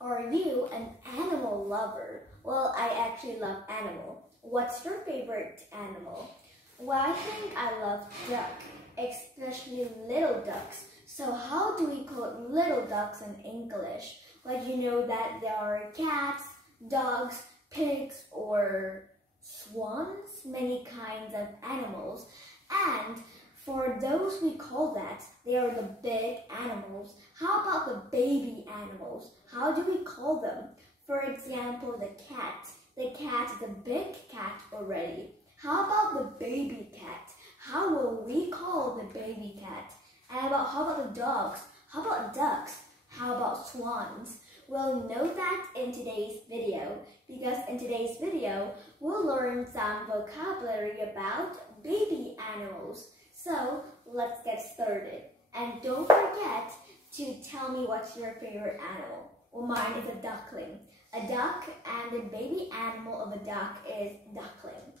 Are you an animal lover? Well, I actually love animal. What's your favorite animal? Well, I think I love duck, especially little ducks. So how do we call little ducks in English? Like, you know that there are cats, dogs, pigs, or swans, many kinds of animals. And for those we call that, they are the big animals. How about the baby animals? How do we call them? For example, the cat. The cat is a big cat already. How about the baby cat? How will we call the baby cat? And how about the dogs? How about ducks? How about swans? We'll know that in today's video, because in today's video, we'll learn some vocabulary about baby animals. So let's get started. And don't forget to tell me what's your favorite animal. Well, mine is a duckling. A duck, and the baby animal of a duck is duckling.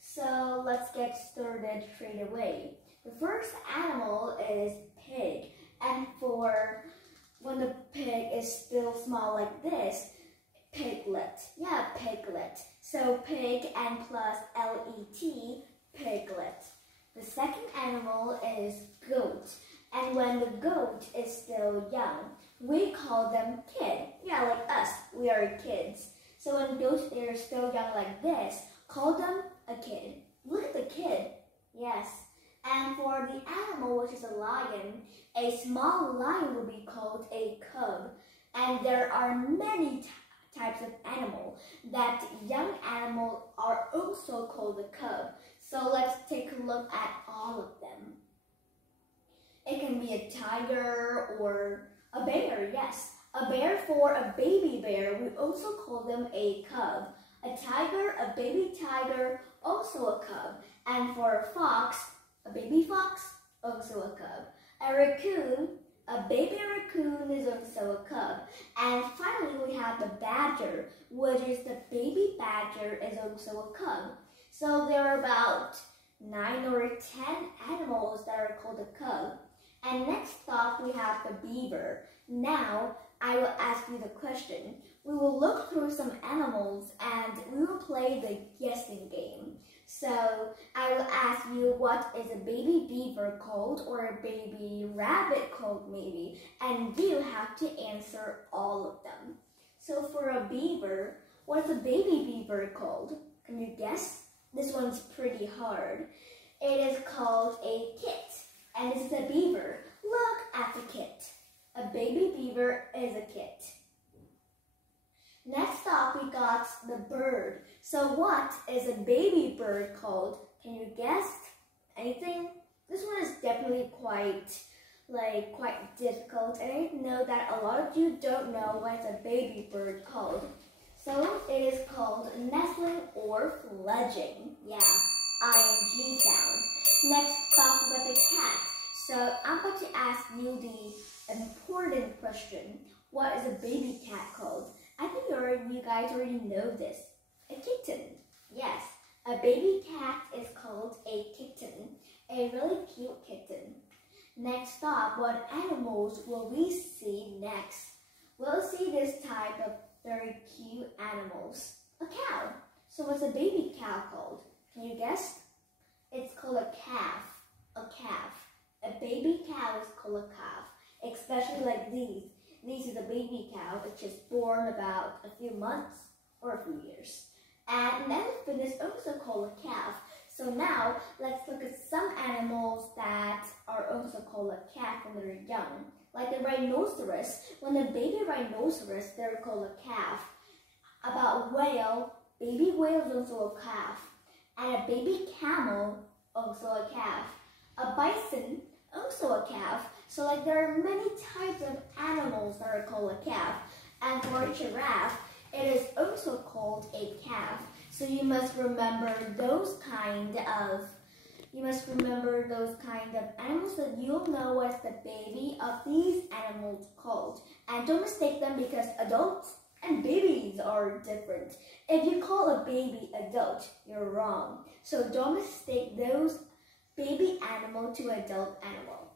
So let's get started straight away. The first animal is pig. And for when the pig is still small like this, piglet. Yeah, piglet. So pig and plus L-E-T, piglet. The second animal is goat. And when the goat is still young, we call them kid. Yeah, like us, we are kids. So when goats are still young like this, call them a kid. Look at the kid. Yes. And for the animal, which is a lion, a small lion will be called a cub. And there are many types of animal that young animals are also called a cub. So let's take a look at all of them. It can be a tiger or a bear, yes. A bear, for a baby bear, we also call them a cub. A tiger, a baby tiger, also a cub. And for a fox, a baby fox, also a cub. A raccoon, a baby raccoon is also a cub. And finally, we have the badger, which is the baby badger is also a cub. So there are about 9 or 10 animals that are called a cub. And next up, we have the beaver. Now, I will ask you the question. We will look through some animals and we will play the guessing game. So, I will ask you what is a baby beaver called, or a baby rabbit called maybe, and you have to answer all of them. So for a beaver, what's a baby beaver called? Can you guess? This one's pretty hard. It is called a kit. And this is a beaver. Look at the kit. A baby beaver is a kit. Next up, we got the bird. So what is a baby bird called? Can you guess? Anything? This one is definitely quite difficult. And I know that a lot of you don't know what's a baby bird called. So it is called nestling or fledging. Yeah, ing sound. Next up, we got the cat. So I'm about to ask you the important question. What is a baby cat called? I think you guys already know this. A kitten. Yes, a baby cat is called a kitten. A really cute kitten. Next up, what animals will we see next? We'll see this type of very cute animals. A cow. So what's a baby cow called? Can you guess? It's called a calf. A calf. A baby cow is called a calf, especially like these. These is a baby cow which is born about a few months or a few years. And an elephant is also called a calf. So now let's look at some animals that are also called a calf when they're young. Like the rhinoceros. When a baby rhinoceros, they're called a calf. About whale, baby whale is also a calf. And a baby camel, also a calf. A bison, also a calf. So like there are many types of animals that are called a calf. And for a giraffe, it is also called a calf. So you must remember those kind of animals that you'll know what's the baby of these animals called. And don't mistake them, because adults and babies are different. If you call a baby adult, you're wrong. So don't mistake those baby animal to adult animal.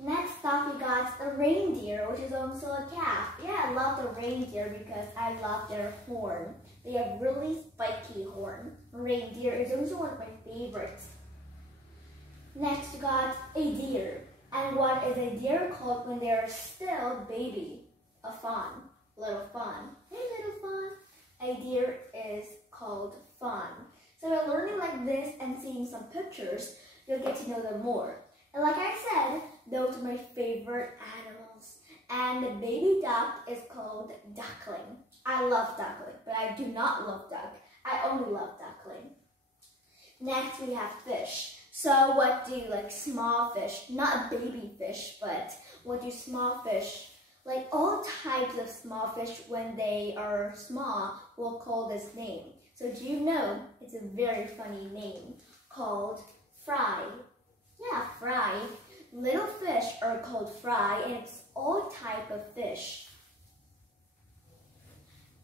Next up, we got a reindeer, which is also a calf. Yeah, I love the reindeer because I love their horn. They have really spiky horn. Reindeer is also one of my favorites. Next, we got a deer. And what is a deer called when they are still baby? A fawn. Little fawn. Hey, little fawn. A deer is called fawn. So by learning like this and seeing some pictures, you'll get to know them more. And like I said, those are my favorite animals. And the baby duck is called duckling. I love duckling, but I do not love duck. I only love duckling. Next, we have fish. So what do like small fish, not baby fish, but what do small fish, like all types of small fish when they are small, will call this name. So do you know, it's a very funny name called fry. Yeah, fry. Little fish are called fry, and it's all type of fish.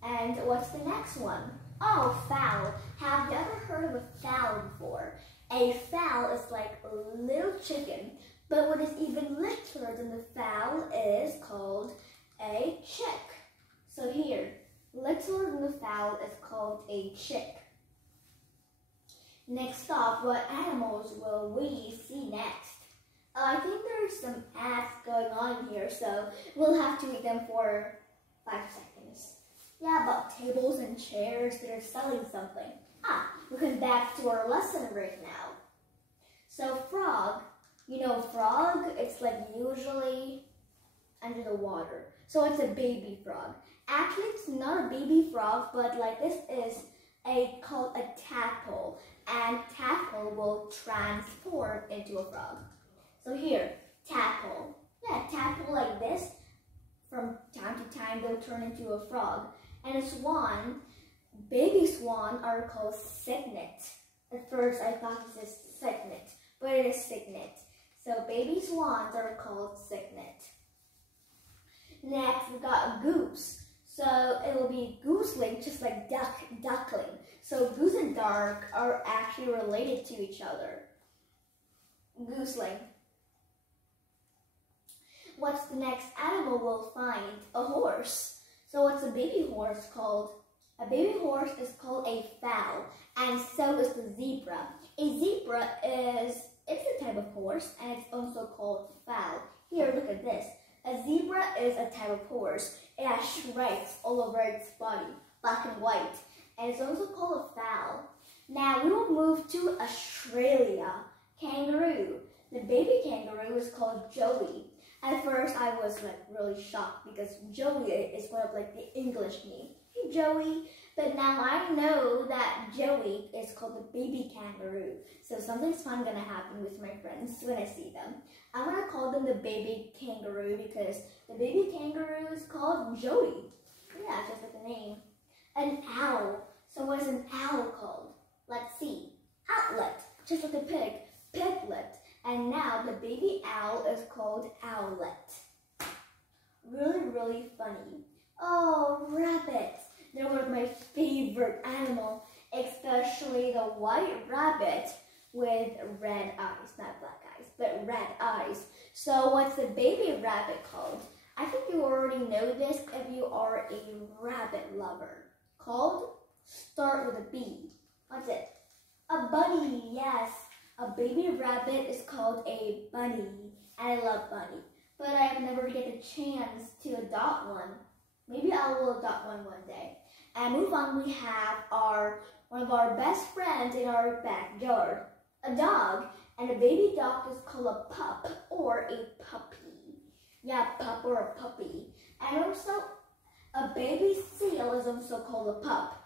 And what's the next one? Oh, fowl. Have you ever heard of a fowl before? A fowl is like a little chicken, but what is even littler than the fowl is called a chick. So here, littler than the fowl is called a chick. Next up, what animals will we see next? I think there's some ads going on here, so we'll have to read them for 5 seconds. Yeah, about tables and chairs that are selling something. We'll come back to our lesson right now. So frog, you know frog, it's like usually under the water. So it's a baby frog. Actually, it's not a baby frog, but like this is called a tadpole. And tadpole will transform into a frog. So here, tadpole. Yeah, tadpole like this. From time to time, they'll turn into a frog. And a swan, baby swan are called cygnet. At first, I thought this is cygnet, but it is cygnet. So baby swans are called cygnet. Next, we got goose. So it will be gooseling, just like duckling. So goose and duck are actually related to each other. Gooseling. What's the next animal we'll find? A horse. So what's a baby horse called? A baby horse is called a foal, and so is the zebra. A zebra it's a type of horse, and it's also called foal. Here, look at this. A zebra is a type of horse. It has stripes all over its body, black and white, and it's also called a foal. Now we will move to Australia. Kangaroo. The baby kangaroo is called Joey. At first, I was like really shocked because Joey is one of like the English name. Hey, Joey. But now I know that Joey is called the baby kangaroo. So something's fun gonna happen with my friends when I see them. I'm gonna call them the baby kangaroo because the baby kangaroo is called Joey. Yeah, just like the name. An owl. So what is an owl called? Let's see. Outlet. Just like a pig. Piglet. And now the baby owl is called owlet. Really, really funny. Oh, rabbits. They're one of my favorite animals, especially the white rabbit with red eyes. Not black eyes, but red eyes. So what's the baby rabbit called? I think you already know this if you are a rabbit lover. Called? Start with a B. What's it? A bunny, yes. A baby rabbit is called a bunny, and I love bunny. But I have never get a chance to adopt one. Maybe I will adopt one day. And move on, we have one of our best friends in our backyard, a dog. And a baby dog is called a pup or a puppy. Yeah, pup or a puppy. And also, a baby seal is also called a pup.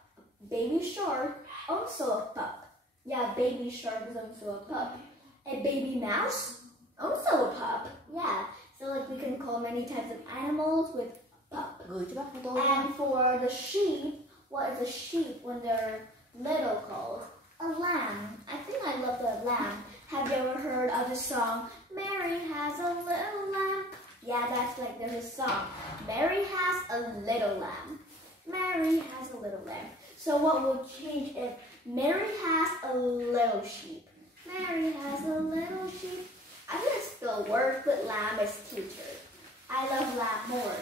Baby shark, also a pup. Yeah, baby shark is also a pup. A baby mouse, also a pup. Yeah, so like we can call many types of animals with pup. And for the sheep, what is a sheep when they're little called? A lamb. I think I love the lamb. Have you ever heard of the song, Mary has a little lamb? Yeah, that's like, there's a song. Mary has a little lamb. Mary has a little lamb. So what will change if Mary has a little sheep? Mary has a little sheep. I'm gonna spill word, but lamb is teacher. I love lamb more.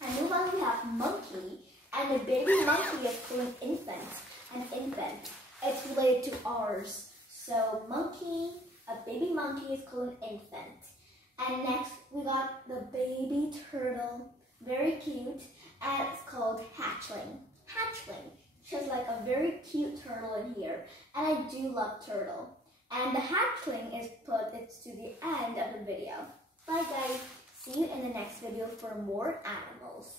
And move on, we have monkey, and the baby monkey is called infant. An infant. It's related to ours. So monkey, a baby monkey is called an infant. And next we got the baby turtle, very cute, and it's called hatchling. Hatchling. She's like a very cute turtle in here, and I do love turtle. And the hatchling is it's to the end of the video. Bye guys, see you in the next video for more animals.